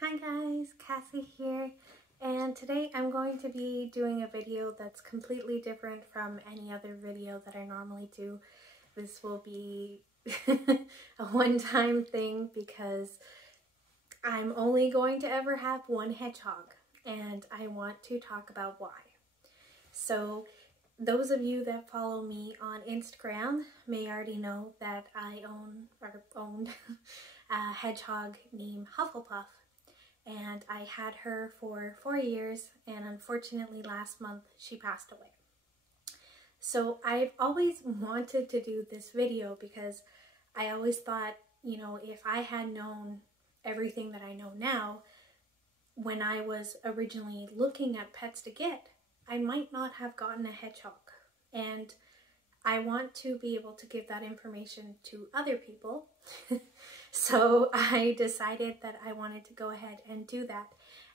Hi guys, Cassie here, and today I'm going to be doing a video that's completely different from any other video that I normally do. This will be a one-time thing because I'm only going to ever have one hedgehog, and I want to talk about why. So those of you that follow me on Instagram may already know that I owned a hedgehog named Hufflepuff. And I had her for 4 years, and unfortunately last month she passed away. So I've always wanted to do this video because I always thought, you know, if I had known everything that I know now, when I was originally looking at pets to get, I might not have gotten a hedgehog. And I want to be able to give that information to other people. So I decided that I wanted to go ahead and do that.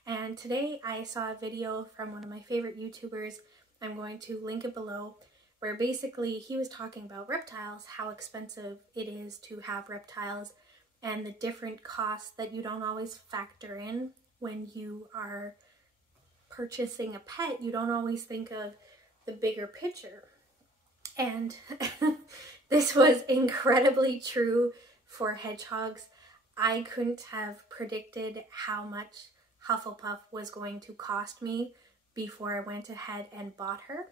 And today I saw a video from one of my favorite YouTubers. I'm going to link it below, where basically he was talking about reptiles, how expensive it is to have reptiles, and the different costs that you don't always factor in when you are purchasing a pet. You don't always think of the bigger picture. And this was incredibly true for hedgehogs. I couldn't have predicted how much Hufflepuff was going to cost me before I went ahead and bought her.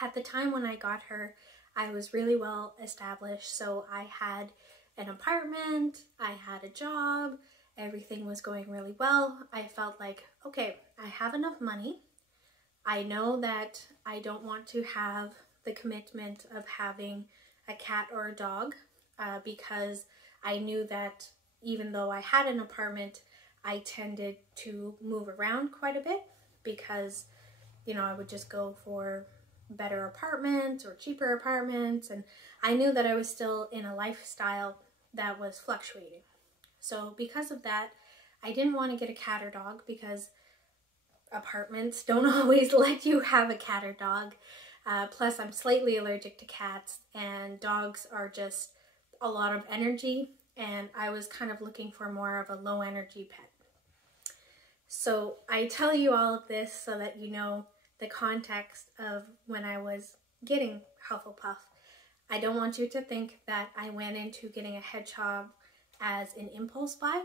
At the time when I got her, I was really well established. So I had an apartment, I had a job, everything was going really well. I felt like, okay, I have enough money. I know that I don't want to have the commitment of having a cat or a dog because I knew that even though I had an apartment, I tended to move around quite a bit because, you know, I would just go for better apartments or cheaper apartments, and I knew that I was still in a lifestyle that was fluctuating. So because of that, I didn't want to get a cat or dog because apartments don't always let you have a cat or dog. Plus, I'm slightly allergic to cats, and dogs are just a lot of energy, and I was kind of looking for more of a low energy pet. So I tell you all of this so that you know the context of when I was getting Hufflepuff. I don't want you to think that I went into getting a hedgehog as an impulse buy.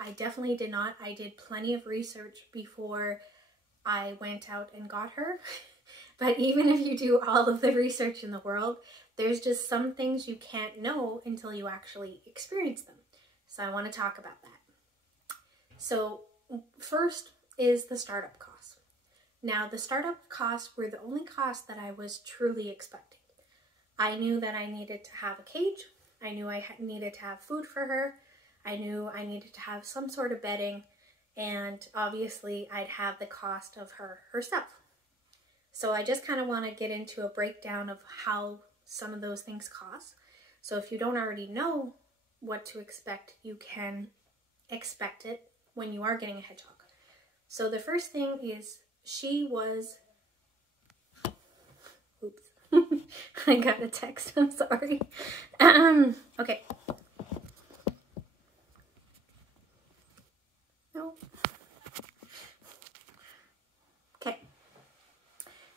I definitely did not. I did plenty of research before I went out and got her. But even if you do all of the research in the world, there's just some things you can't know until you actually experience them. So I want to talk about that. So first is the startup costs. Now, the startup costs were the only costs that I was truly expecting. I knew that I needed to have a cage. I knew I needed to have food for her. I knew I needed to have some sort of bedding. And obviously, I'd have the cost of her herself. So I just kind of want to get into a breakdown of how some of those things cost. So if you don't already know what to expect, you can expect it when you are getting a hedgehog. So the first thing is she was, oops, I got a text, I'm sorry. Okay. No. Okay.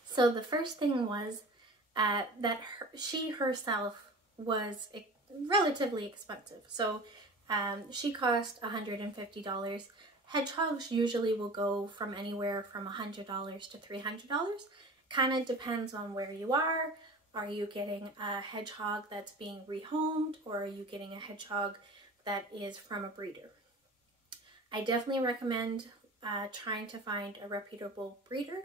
So the first thing was that she herself was relatively expensive. So she cost $150. Hedgehogs usually will go from anywhere from $100 to $300. Kind of depends on where you are. Are you getting a hedgehog that's being rehomed, or are you getting a hedgehog that is from a breeder? I definitely recommend trying to find a reputable breeder.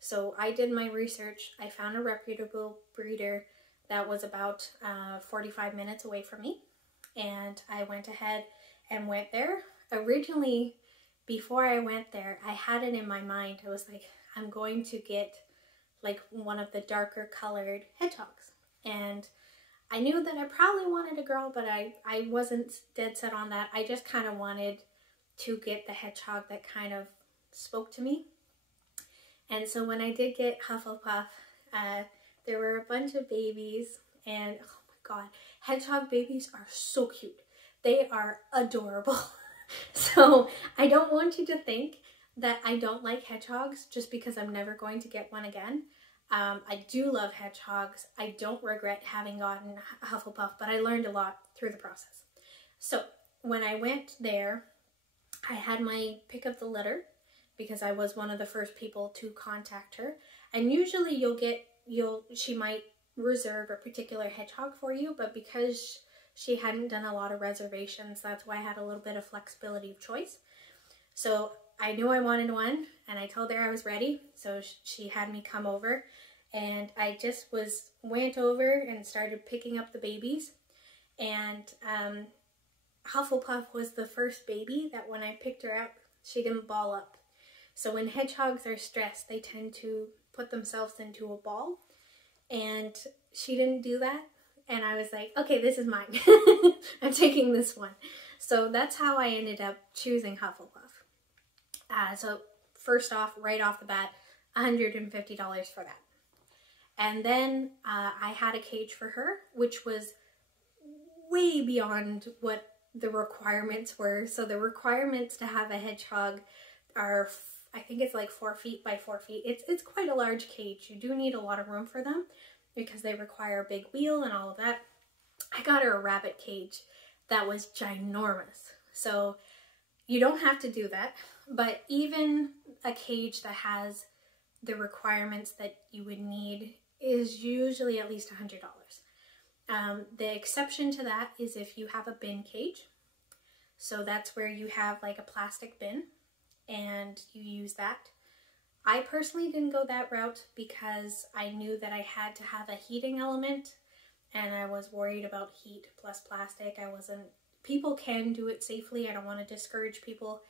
So I did my research. I found a reputable breeder that was about 45 minutes away from me. And I went ahead and went there. Originally, before I went there, I had it in my mind. I was like, I'm going to get like one of the darker colored hedgehogs. And I knew that I probably wanted a girl, but I wasn't dead set on that. I just kind of wanted to get the hedgehog that kind of spoke to me. And so when I did get Hufflepuff, there were a bunch of babies, and oh my god, hedgehog babies are so cute. They are adorable. So I don't want you to think that I don't like hedgehogs just because I'm never going to get one again. I do love hedgehogs. I don't regret having gotten Hufflepuff, but I learned a lot through the process. So when I went there, I had my pick of the litter because I was one of the first people to contact her. And usually she might reserve a particular hedgehog for you, but because she hadn't done a lot of reservations, that's why I had a little bit of flexibility of choice. So I knew I wanted one, and I told her I was ready, so she had me come over, and I just went over and started picking up the babies, and Hufflepuff was the first baby that when I picked her up, she didn't ball up. So when hedgehogs are stressed, they tend to put themselves into a ball, and she didn't do that, and I was like, okay, this is mine. I'm taking this one. So that's how I ended up choosing Hufflepuff. So first off, right off the bat, $150 for that. And then I had a cage for her, which was way beyond what the requirements were. So the requirements to have a hedgehog are, I think it's like 4 feet by 4 feet. It's quite a large cage. You do need a lot of room for them because they require a big wheel and all of that. I got her a rabbit cage that was ginormous. So you don't have to do that, but even a cage that has the requirements that you would need is usually at least $100. The exception to that is if you have a bin cage. So that's where you have like a plastic bin and you use that. I personally didn't go that route because I knew that I had to have a heating element and I was worried about heat plus plastic. People can do it safely. I don't want to discourage people,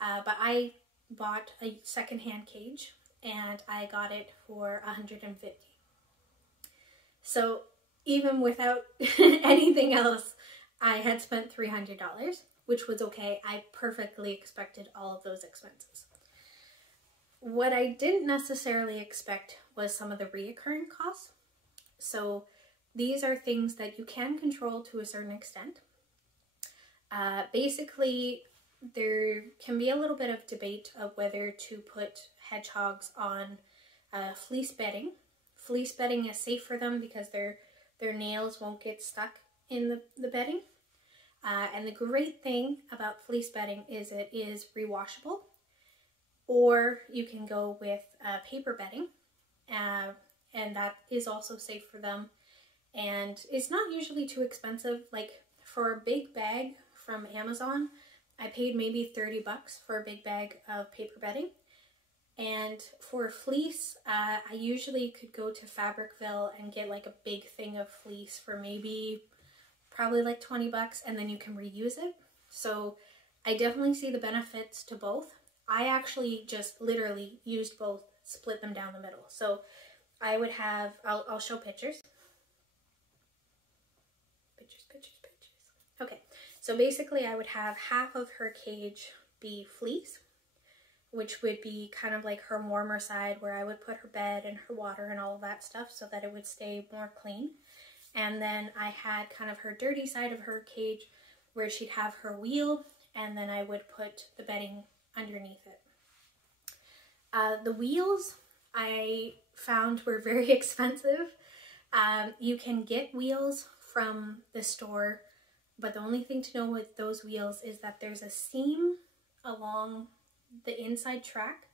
but I bought a secondhand cage and I got it for $150. So even without anything else, I had spent $300, which was okay. I perfectly expected all of those expenses. What I didn't necessarily expect was some of the reoccurring costs. So these are things that you can control to a certain extent. Basically, there can be a little bit of debate of whether to put hedgehogs on fleece bedding. Fleece bedding is safe for them because their nails won't get stuck in the bedding. And the great thing about fleece bedding is it is rewashable. Or you can go with paper bedding, and that is also safe for them. And it's not usually too expensive. Like for a big bag from Amazon, I paid maybe $30 for a big bag of paper bedding. And for fleece, I usually could go to Fabricville and get like a big thing of fleece for probably like $20, and then you can reuse it. So I definitely see the benefits to both. I actually just literally used both, split them down the middle. So I would have, I'll show pictures. Pictures. Okay, so basically I would have half of her cage be fleece, which would be kind of like her warmer side where I would put her bed and her water and all of that stuff so that it would stay more clean. And then I had kind of her dirty side of her cage where she'd have her wheel, and then I would put the bedding underneath it. The wheels I found were very expensive. You can get wheels from the store, but the only thing to know with those wheels is that there's a seam along the inside track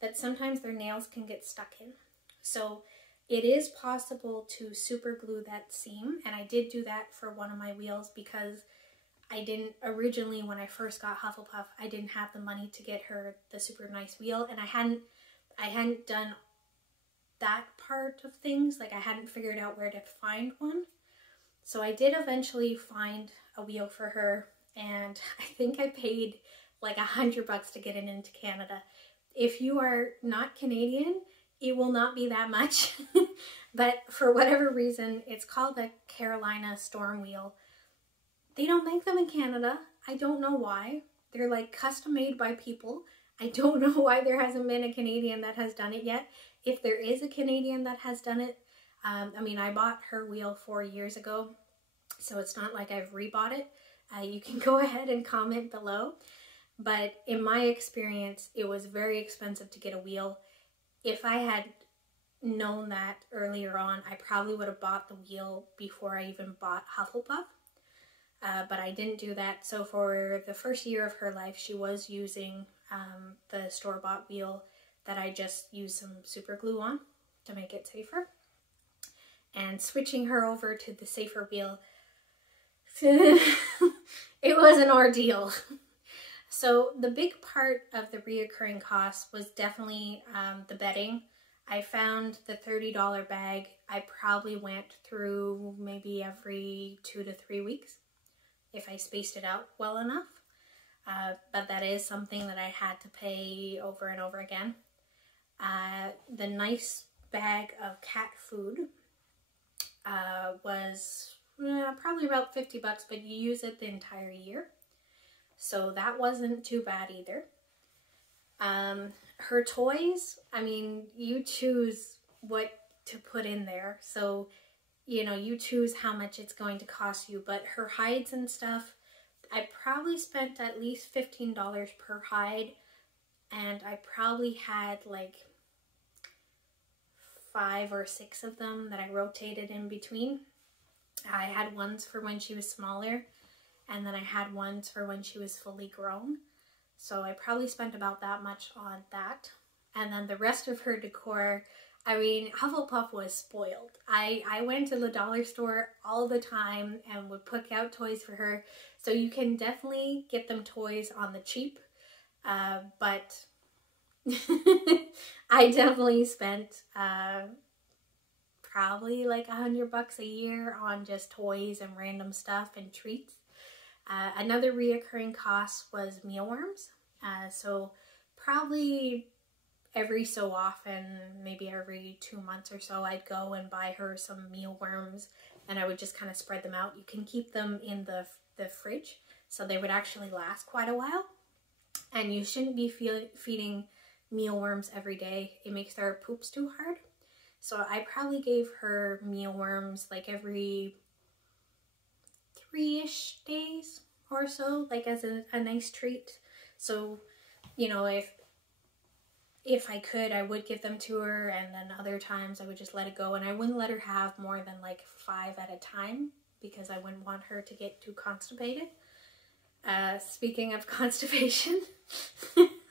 that sometimes their nails can get stuck in. So it is possible to super glue that seam, and I did do that for one of my wheels because I didn't originally, when I first got Hufflepuff, I didn't have the money to get her the super nice wheel, and I hadn't done that part of things. Like I hadn't figured out where to find one. So I did eventually find a wheel for her, and I think I paid like $100 to get it into Canada. If you are not Canadian, it will not be that much, but for whatever reason, it's called the Carolina Storm Wheel. They don't make them in Canada. I don't know why. They're like custom made by people. I don't know why there hasn't been a Canadian that has done it yet. If there is a Canadian that has done it, I mean, I bought her wheel 4 years ago, so it's not like I've rebought it. you can go ahead and comment below. But in my experience, it was very expensive to get a wheel. If I had known that earlier on, I probably would have bought the wheel before I even bought Hufflepuff. But I didn't do that. So for the first year of her life, she was using the store-bought wheel that I just used some super glue on to make it safer. And switching her over to the safer wheel, it was an ordeal. So the big part of the reoccurring cost was definitely the bedding. I found the $30 bag. I probably went through maybe every 2 to 3 weeks if I spaced it out well enough. But that is something that I had to pay over and over again. The nice bag of cat food was probably about 50 bucks, but you use it the entire year. So that wasn't too bad either. Her toys, I mean, you choose what to put in there. So, you know, you choose how much it's going to cost you. But her hides and stuff, I probably spent at least $15 per hide. And I probably had like 5 or 6 of them that I rotated in between. I had ones for when she was smaller, and then I had ones for when she was fully grown. So I probably spent about that much on that. And then the rest of her decor, I mean, Hufflepuff was spoiled. I went to the dollar store all the time and would pick out toys for her. So you can definitely get them toys on the cheap. But I definitely spent probably like $100 a year on just toys and random stuff and treats. Another reoccurring cost was mealworms. So probably every so often, maybe every 2 months or so, I'd go and buy her some mealworms, and I would just kind of spread them out. You can keep them in the fridge, so they would actually last quite a while. And you shouldn't be feeding mealworms every day. It makes their poops too hard. So I probably gave her mealworms like every 3-ish days or so, like as a nice treat. So, you know, if I could, I would give them to her, and then other times I would just let it go, and I wouldn't let her have more than like 5 at a time because I wouldn't want her to get too constipated. Speaking of constipation,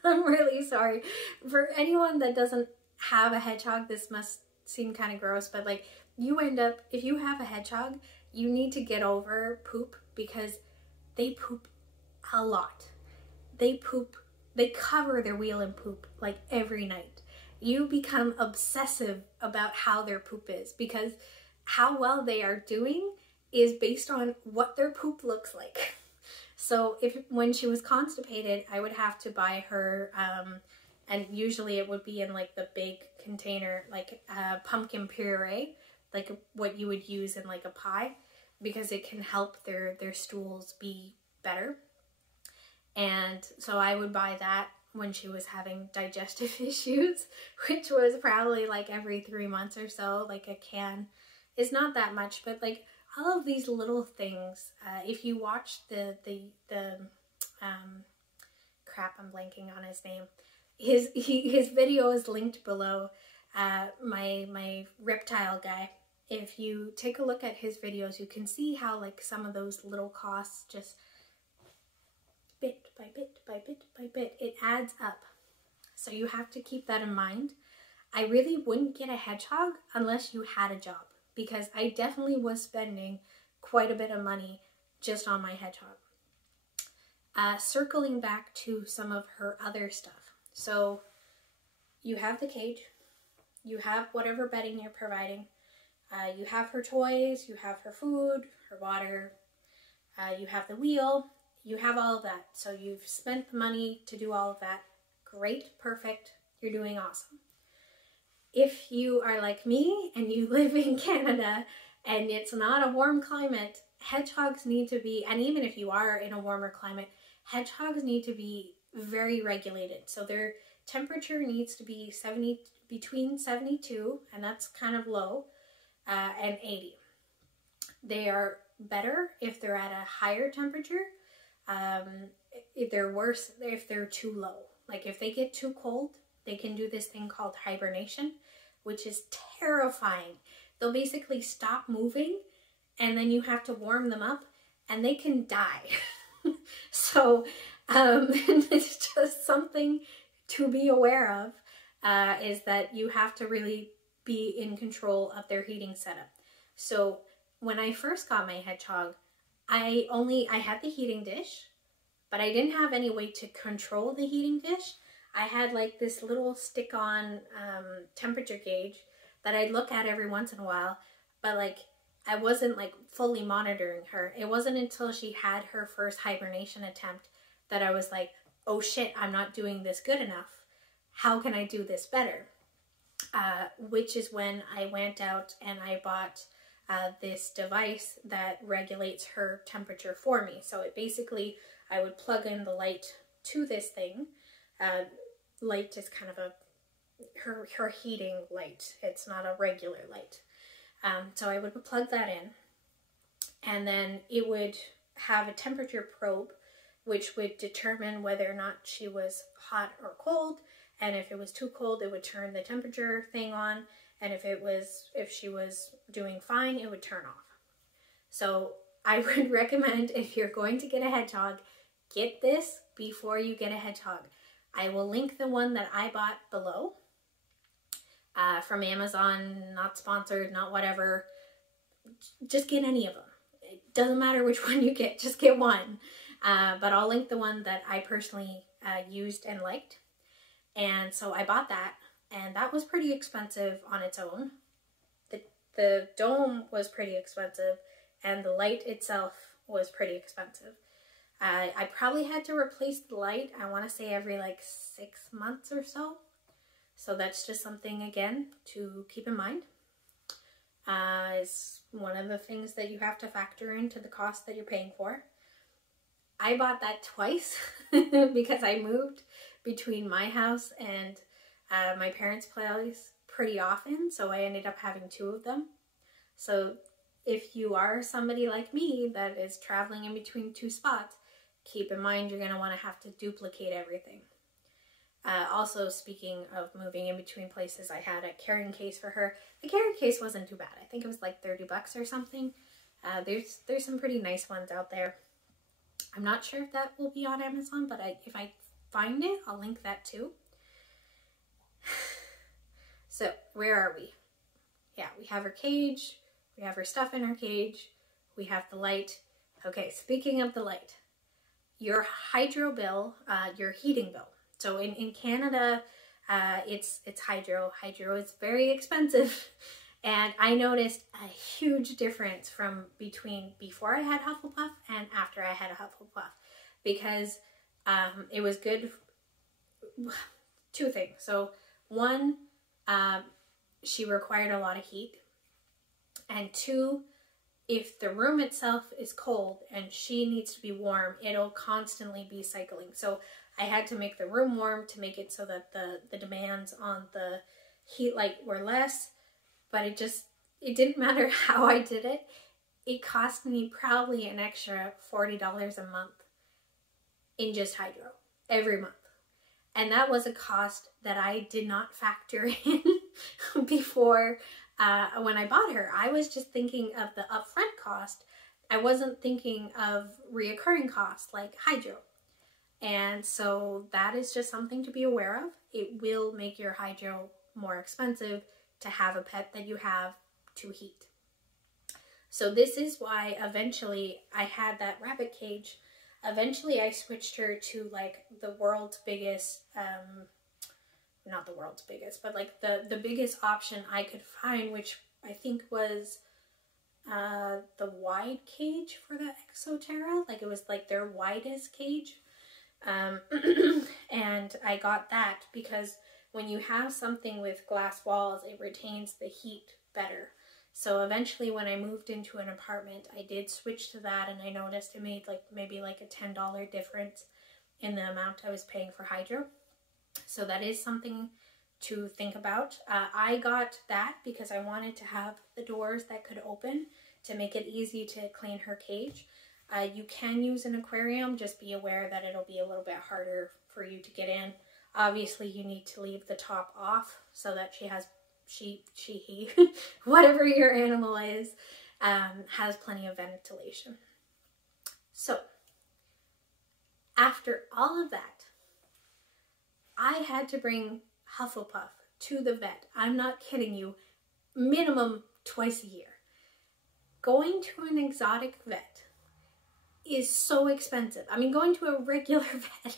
I'm really sorry. For anyone that doesn't have a hedgehog, this must seem kind of gross, but like you end up, if you have a hedgehog, you need to get over poop because they poop a lot. They cover their wheel in poop like every night. You become obsessive about how their poop is because how well they are doing is based on what their poop looks like. So when she was constipated, I would have to buy her, and usually it would be in like the big container, like pumpkin puree, like what you would use in like a pie, because it can help their stools be better. And so I would buy that when she was having digestive issues, which was probably like every 3 months or so. Like a can is not that much, but like all of these little things, if you watch the crap, I'm blanking on his name. His video is linked below. My reptile guy. If you take a look at his videos, you can see how like some of those little costs just bit by bit by bit by bit, it adds up. So you have to keep that in mind. I really wouldn't get a hedgehog unless you had a job, because I definitely was spending quite a bit of money just on my hedgehog. Circling back to some of her other stuff. So you have the cage, you have whatever bedding you're providing, you have her toys, you have her food, her water, you have the wheel, you have all of that. So you've spent the money to do all of that. Great, perfect, you're doing awesome. If you are like me and you live in Canada and it's not a warm climate, hedgehogs need to be, and even if you are in a warmer climate, hedgehogs need to be very regulated. So their temperature needs to be between 72, and that's kind of low, and 80. They are better if they're at a higher temperature. If they're worse if they're too low. Like if they get too cold, they can do this thing called hibernation, which is terrifying. They'll basically stop moving and then you have to warm them up and they can die. So it's just something to be aware of, is that you have to really be in control of their heating setup. So when I first got my hedgehog, I had the heating dish, but I didn't have any way to control the heating dish. I had like this little stick-on temperature gauge that I'd look at every once in a while, but like I wasn't like fully monitoring her. It wasn't until she had her first hibernation attempt that I was like, oh shit, I'm not doing this good enough. How can I do this better? Which is when I went out and I bought this device that regulates her temperature for me. So it basically, I would plug in the light to this thing. Light is kind of her heating light. It's not a regular light. So I would plug that in, and then it would have a temperature probe which would determine whether or not she was hot or cold, and if it was too cold it would turn the temperature thing on, and if she was doing fine it would turn off. So I would recommend, if you're going to get a hedgehog, get this before you get a hedgehog. I will link the one that I bought below. From Amazon, not sponsored, not whatever. Just get any of them. It doesn't matter which one you get, just get one. But I'll link the one that I personally used and liked. And so I bought that, and that was pretty expensive on its own. The dome was pretty expensive, and the light itself was pretty expensive. I probably had to replace the light, I want to say every like 6 months or so. So that's just something, again, to keep in mind. It's one of the things that you have to factor into the cost that you're paying for. I bought that twice because I moved between my house and my parents' place pretty often, so I ended up having 2 of them. So if you are somebody like me that is traveling in between 2 spots, keep in mind you're going to want to have to duplicate everything. Also, speaking of moving in between places, I had a carrying case for her. The carrying case wasn't too bad. I think it was like 30 bucks or something. There's some pretty nice ones out there. I'm not sure if that will be on Amazon, but if I find it, I'll link that too. So, where are we? Yeah, we have her cage. We have her stuff in her cage. We have the light. Okay, speaking of the light, your hydro bill, your heating bill. So in Canada, it's hydro. Hydro is very expensive. And I noticed a huge difference from between before I had Hufflepuff and after I had a Hufflepuff. Because it was good. 2 things. So one, she required a lot of heat. And 2, if the room itself is cold and she needs to be warm, it'll constantly be cycling. So I had to make the room warm to make it so that the demands on the heat light were less, but it didn't matter how I did it. It cost me probably an extra $40 a month in just hydro every month. And that was a cost that I did not factor in before when I bought her. I was just thinking of the upfront cost. I wasn't thinking of reoccurring costs like hydro. And so that is just something to be aware of. It will make your hydro more expensive to have a pet that you have to heat. So this is why eventually I had that rabbit cage. Eventually I switched her to like the world's biggest, not the world's biggest, but like the biggest option I could find, which I think was the wide cage for the Exoterra. Like it was like their widest cage. And I got that because when you have something with glass walls, it retains the heat better. So eventually when I moved into an apartment, I did switch to that, and I noticed it made like maybe like a $10 difference in the amount I was paying for hydro. So that is something to think about. I got that because I wanted to have the doors that could open to make it easy to clean her cage. You can use an aquarium, just be aware that it'll be a little bit harder for you to get in. Obviously, you need to leave the top off so that he, whatever your animal is, has plenty of ventilation. So, after all of that, I had to bring Hufflepuff to the vet. I'm not kidding you, minimum twice a year. Going to an exotic vet is so expensive. I mean, going to a regular vet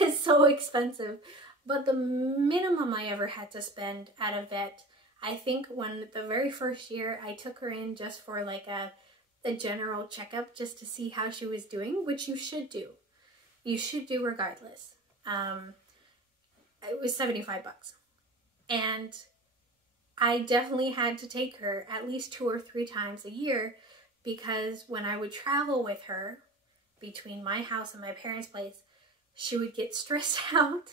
is so expensive, but the minimum I ever had to spend at a vet, I think when the very first year I took her in just for like a general checkup just to see how she was doing, which you should do. You should do regardless. It was $75. And I definitely had to take her at least 2 or 3 times a year, because when I would travel with her between my house and my parents' place, she would get stressed out.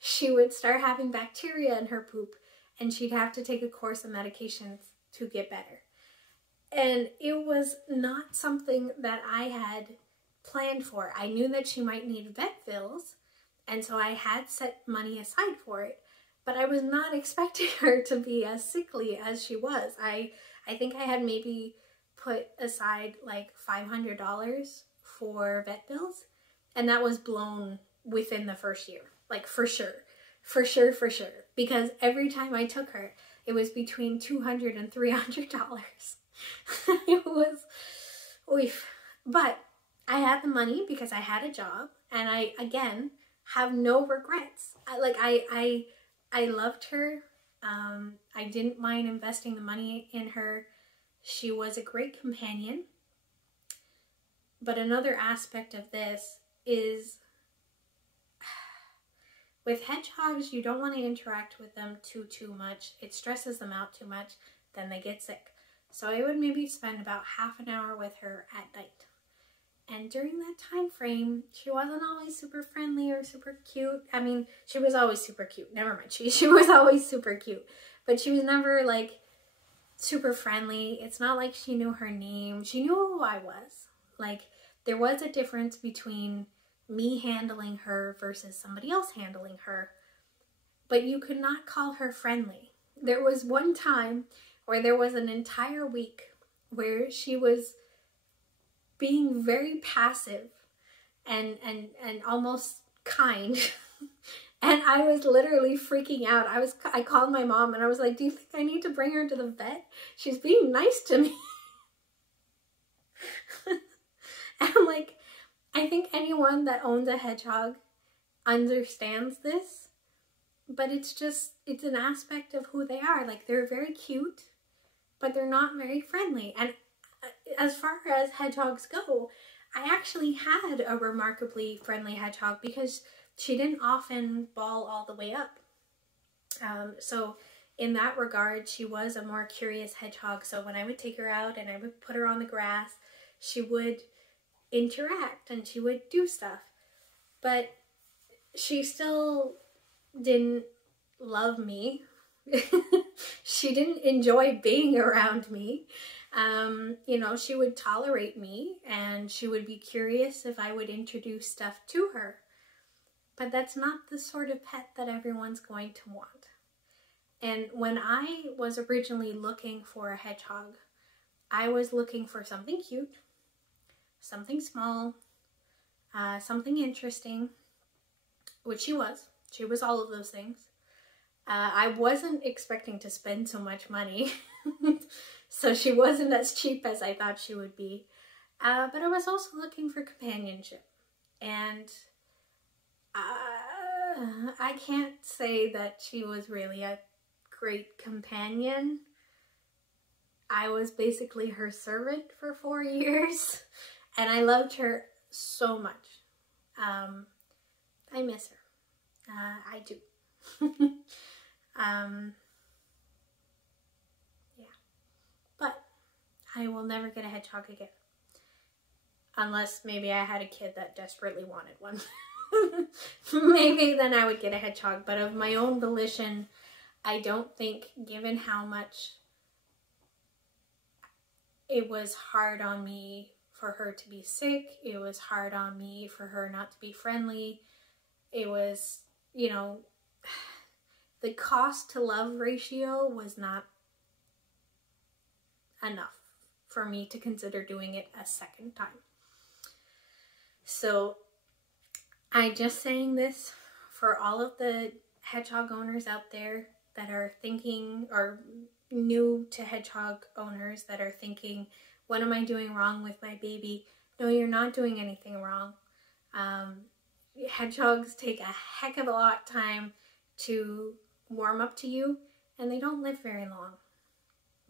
She would start having bacteria in her poop, and she'd have to take a course of medications to get better. And it was not something that I had planned for. I knew that she might need vet bills, and so I had set money aside for it, but I was not expecting her to be as sickly as she was. I think I had maybe put aside like $500 for vet bills, and that was blown within the first year, like for sure, because every time I took her, it was between $200 and $300. It was, oof. But I had the money because I had a job, and I, again, have no regrets. I loved her. I didn't mind investing the money in her. She was a great companion. But another aspect of this is, with hedgehogs, you don't want to interact with them too much. It stresses them out too much, then they get sick. So I would maybe spend about half an hour with her at night. And during that time frame, she wasn't always super friendly or super cute. I mean, she was always super cute. Never mind. She was always super cute. But she was never, like, super friendly. It's not like she knew her name. She knew who I was. Like, there was a difference between me handling her versus somebody else handling her. But you could not call her friendly. There was one time where there was an entire week where she was being very passive and almost kind. And I was literally freaking out. I called my mom and I was like, do you think I need to bring her to the vet? She's being nice to me. And I'm like, I think anyone that owns a hedgehog understands this, but it's an aspect of who they are. Like, they're very cute, but they're not very friendly. And as far as hedgehogs go, I actually had a remarkably friendly hedgehog because she didn't often ball all the way up. So in that regard, she was a more curious hedgehog. So when I would take her out and I would put her on the grass, she would interact and she would do stuff. But she still didn't love me. She didn't enjoy being around me. You know, she would tolerate me and she would be curious if I would introduce stuff to her. But that's not the sort of pet that everyone's going to want. And when I was originally looking for a hedgehog, I was looking for something cute, something small, something interesting, which she was. She was all of those things. I wasn't expecting to spend so much money, so she wasn't as cheap as I thought she would be. But I was also looking for companionship, and I can't say that she was really a great companion. I was basically her servant for 4 years, and I loved her so much. I miss her. I do. Yeah, but I will never get a hedgehog again, unless maybe I had a kid that desperately wanted one. Maybe then I would get a hedgehog, but of my own volition, I don't think, given how much it was hard on me for her to be sick. It was hard on me for her not to be friendly. It was, you know, the cost to love ratio was not enough for me to consider doing it a second time. So I'm just saying this for all of the hedgehog owners out there that are thinking, or new to hedgehog owners that are thinking, what am I doing wrong with my baby? No, you're not doing anything wrong. Hedgehogs take a heck of a lot of time to warm up to you, and they don't live very long.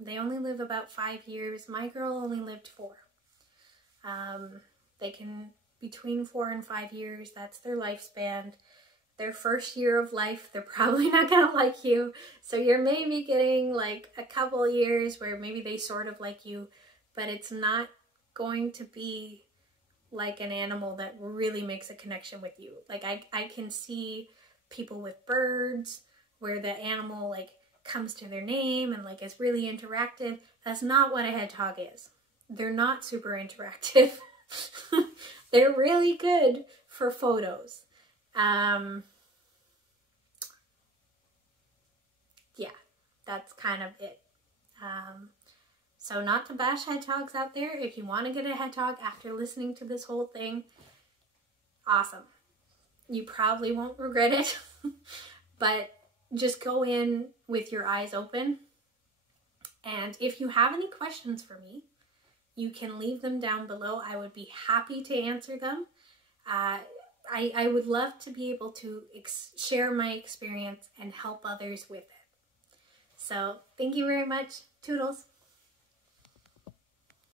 They only live about 5 years. My girl only lived 4. They can, between 4 and 5 years, that's their lifespan. Their first year of life, they're probably not gonna like you. So you're maybe getting like a couple years where maybe they sort of like you, but it's not going to be like an animal that really makes a connection with you. Like I can see people with birds where the animal like comes to their name and like is really interactive. That's not what a hedgehog is. They're not super interactive. They're really good for photos. Yeah, that's kind of it. So not to bash hedgehogs out there. If you want to get a hedgehog after listening to this whole thing, awesome. You probably won't regret it, but just go in with your eyes open. And if you have any questions for me, you can leave them down below. I would be happy to answer them. I would love to be able to share my experience and help others with it. So thank you very much. Toodles.